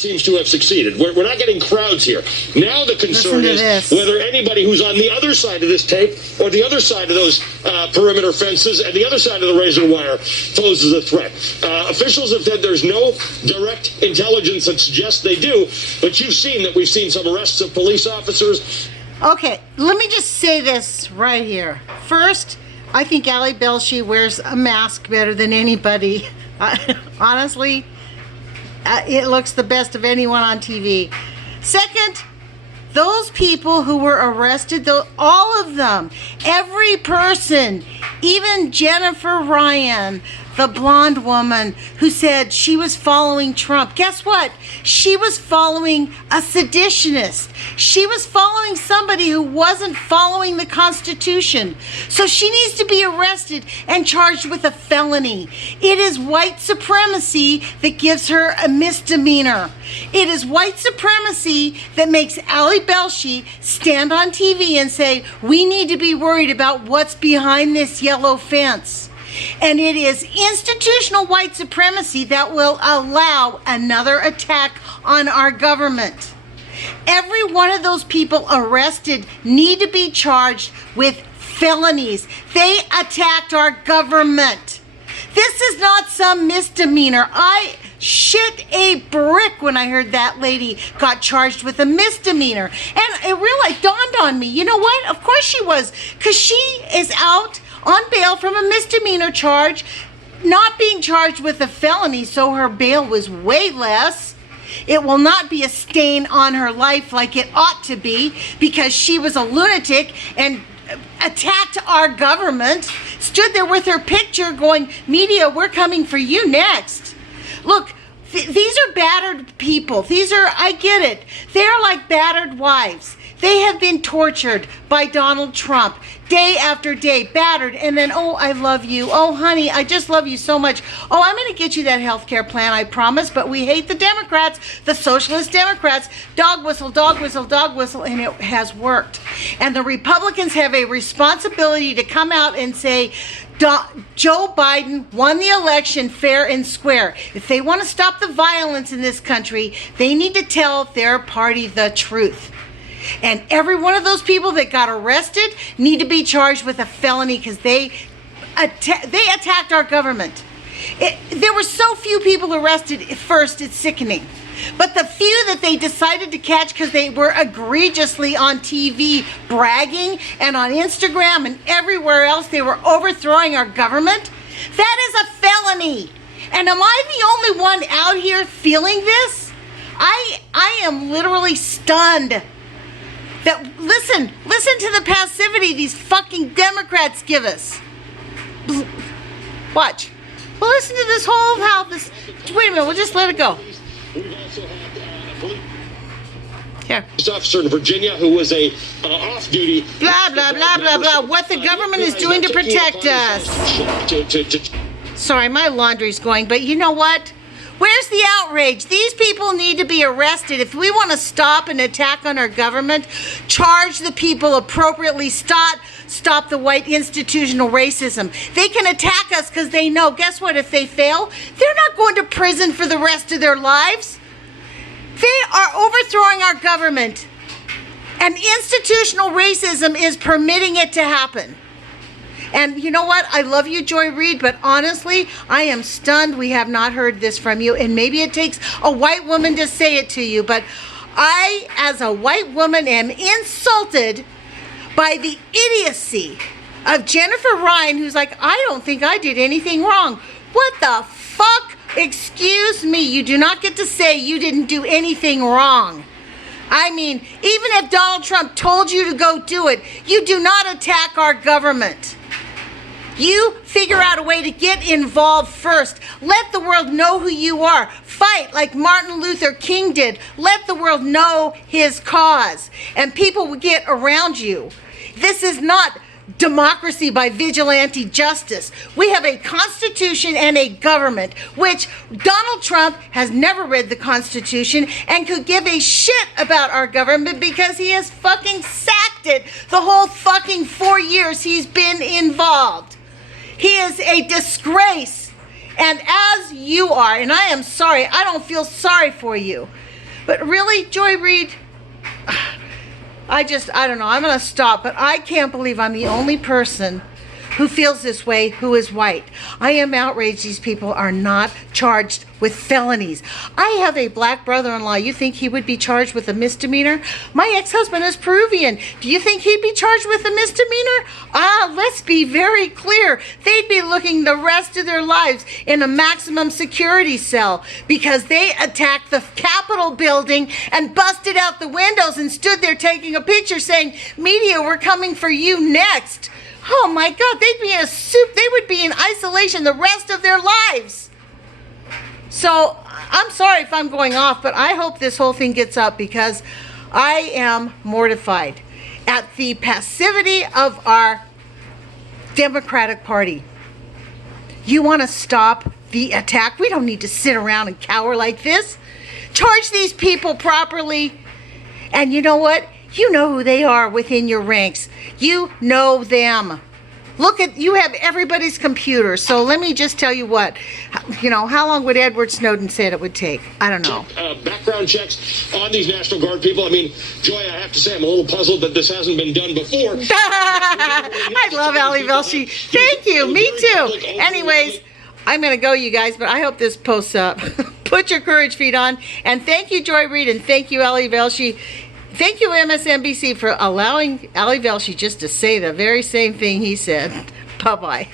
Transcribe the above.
seems to have succeeded. We're not getting crowds here. Now the concern is whether anybody who's on the other side of this tape or the other side of those perimeter fences and the other side of the razor wire poses a threat. Officials have said there's no direct intelligence that suggests they do, but you've seen that we've seen some arrests of police officers. Okay, let me just say this right here. First, I think Ali Velshi wears a mask better than anybody. Honestly, it looks the best of anyone on TV. Second, those people who were arrested, all of them, every person, even Jennifer Ryan, the blonde woman who said she was following Trump. Guess what? She was following a seditionist. She was following somebody who wasn't following the Constitution. So she needs to be arrested and charged with a felony. It is white supremacy that gives her a misdemeanor. It is white supremacy that makes Ali Velshi stand on TV and say, we need to be worried about what's behind this yellow fence. And it is institutional white supremacy that will allow another attack on our government. Every one of those people arrested need to be charged with felonies. They attacked our government. This is not some misdemeanor. I shit a brick when I heard that lady got charged with a misdemeanor. And it really dawned on me, you know what? Of course she was, because she is out on bail from a misdemeanor charge, not being charged with a felony, so her bail was way less. It will not be a stain on her life like it ought to be, because she was a lunatic and attacked our government, stood there with her picture going, media, we're coming for you next. Look, these are battered people. I get it. They're like battered wives. They have been tortured by Donald Trump day after day, battered, and then, oh, I love you. Oh, honey, I just love you so much. Oh, I'm going to get you that health care plan, I promise, but we hate the Democrats, the socialist Democrats. Dog whistle, dog whistle, dog whistle, and it has worked. And the Republicans have a responsibility to come out and say, Joe Biden won the election fair and square. If they want to stop the violence in this country, they need to tell their party the truth. And every one of those people that got arrested need to be charged with a felony because they attacked our government. There were so few people arrested at first, it's sickening. But the few that they decided to catch because they were egregiously on TV bragging and on Instagram and everywhere else, they were overthrowing our government, that is a felony. And am I the only one out here feeling this? I am literally stunned. That listen to the passivity these fucking Democrats give us. Watch. Well, listen to this whole how this. Wait a minute. We'll just let it go. We've also had Here. Police officer in Virginia who was a off-duty. Blah blah blah blah blah. What the government is doing to protect us. Sorry, my laundry's going, but you know what? Where's the outrage? These people need to be arrested. If we want to stop an attack on our government, charge the people appropriately, stop the white institutional racism. They can attack us because they know, guess what, if they fail, they're not going to prison for the rest of their lives. They are overthrowing our government, and institutional racism is permitting it to happen. And you know what? I love you, Joy Reid, but honestly, I am stunned we have not heard this from you. And maybe it takes a white woman to say it to you, but I, as a white woman, am insulted by the idiocy of Jennifer Ryan, who's like, I don't think I did anything wrong. What the fuck? Excuse me, you do not get to say you didn't do anything wrong. I mean, even if Donald Trump told you to go do it, you do not attack our government. You figure out a way to get involved first. Let the world know who you are. Fight like Martin Luther King did. Let the world know his cause. And people will get around you. This is not democracy by vigilante justice. We have a constitution and a government, which Donald Trump has never read the Constitution and could give a shit about our government because he has fucking sacked it the whole fucking 4 years he's been involved. He is a disgrace. And as you are, and I am sorry, I don't feel sorry for you. But really, Joy Reid, I don't know, I'm going to stop. But I can't believe I'm the only person who feels this way who is white. I am outraged these people are not charged with felonies. I have a black brother-in-law. You think he would be charged with a misdemeanor? My ex-husband is Peruvian. Do you think he'd be charged with a misdemeanor? Let's be very clear. They'd be looking the rest of their lives in a maximum security cell because they attacked the Capitol building and busted out the windows and stood there taking a picture saying, "Media, we're coming for you next." Oh my God, they'd be in a soup. They would be in isolation the rest of their lives. So I'm sorry if I'm going off, but I hope this whole thing gets up because I am mortified at the passivity of our Democratic Party. You want to stop the attack? We don't need to sit around and cower like this. Charge these people properly. And you know what? You know who they are within your ranks. You know them. You have everybody's computer. So let me just tell you what, how long would Edward Snowden say it would take? I don't know. Background checks on these National Guard people. I mean, Joy, I have to say I'm a little puzzled that this hasn't been done before. I love Ali Velshi. Thank you. Me too. Anyways, I'm going to go, you guys, but I hope this posts up. Put your courage feet on. And thank you, Joy Reid, and thank you, Ali Velshi. Thank you, MSNBC, for allowing Ali Velshi just to say the very same thing he said. Bye-bye.